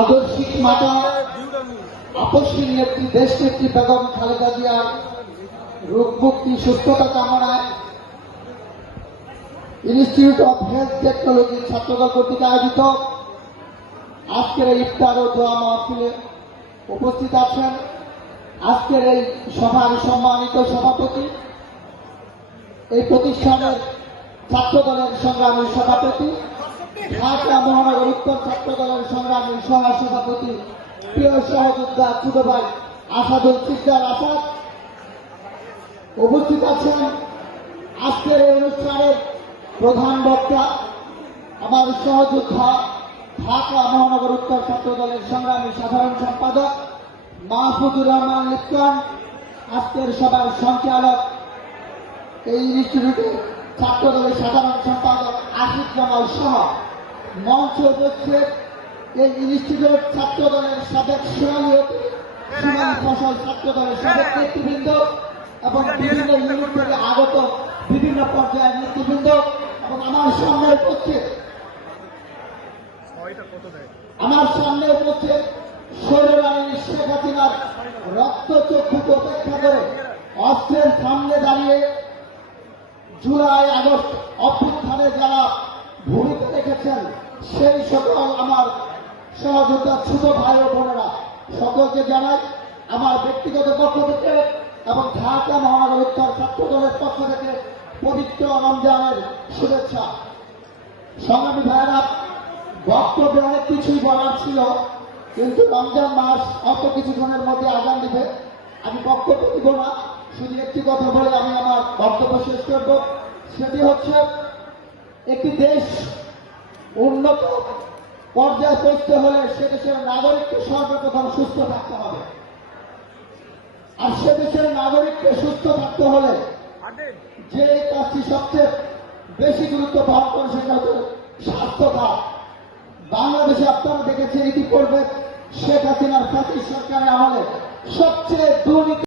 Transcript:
আদর্শিক মাতা আপসী নেত্রী দেশ নেত্রী বেগম খালেদা জিয়ার রোগ মুক্তি সুস্থতা কামনায় ইনস্টিটিউট অব হেলথ টেকনোলজি ছাত্রদল কর্তৃক আয়োজিত আজকের এই ইফতার ও দোয়া মাহফিলে উপস্থিত আছেন আজকের এই সভার সম্মানিত সভাপতি, এই প্রতিষ্ঠানের ছাত্রদলের সংগ্রামী সভাপতি, ঢাকা মহানগর উত্তর ছাত্রদলের সংগ্রামী সহসভাপতি, প্রিয় সহযোদ্ধা ছোট ভাই আসাদুল সিকদার আসাদ। উপস্থিত আছেন আজকের এই অনুষ্ঠানের প্রধান বক্তা, আমার সহযোদ্ধা ঢাকা মহানগর উত্তর ছাত্রদলের সংগ্রামী সাধারণ সম্পাদক মাহফুজুর রহমান লিপ্টন, আজকের সভার সঞ্চালক এই ইনস্টিটিউটের ছাত্রদলের সাধারণ সম্পাদক আশিক জামাল সহ মঞ্চ উপস্থিত এই ইনস্টিটিউট ছাত্রদলের সাবেক সভাপতি সুমান ফসল ছাত্রদলের সাবেক নেতৃবৃন্দ এবং বিভিন্ন ইউনিট থেকে আগত বিভিন্ন পর্যায়ের নেতৃবৃন্দ এবং আমার সামনে উপস্থিত স্বৈররানী শেখ হাসিনার রক্তচক্ষুকে উপেক্ষা করে অস্ত্রের সামনে দাঁড়িয়ে জুলাই আগস্ট অভ্যুত্থানে যারা ভূমিকা রেখেছেন সেই সকল আমার সহযোদ্ধা ছোট ভাই ও বোনেরা সকলকে জানাই আমার ব্যক্তিগত পক্ষ থেকে এবং ঢাকা মহানগর উত্তর ছাত্রদলের পক্ষ থেকে পবিত্র রমজানের শুভেচ্ছা। সংগ্রামী ভাইয়েরা, বক্তব্যে অনেক কিছুই বলার ছিল, কিন্তু রমজান মাস অত কিছুক্ষণের মধ্যে আজান দিবে, আমি বক্তব্য দিব না, শুধু একটি কথা বলে আমি আমার বক্তব্য শেষ করব। সেটি হচ্ছে, একটি দেশ উন্নত পর্যায়ে পৌঁছতে হলে সে দেশের নাগরিককে সর্বপ্রথম সুস্থ থাকতে হবে, আর সে দেশের নাগরিককে সুস্থ থাকতে হলে যে কাজটি সবচেয়ে বেশি গুরুত্ব বহন করে সেটা হচ্ছে স্বাস্থ্য খাত। বাংলাদেশে আপনারা দেখেছেন ইতিপূর্বে শেখ হাসিনার ফ্যাসিস্ট সরকারের আমলে সবচেয়ে দুর্নীতি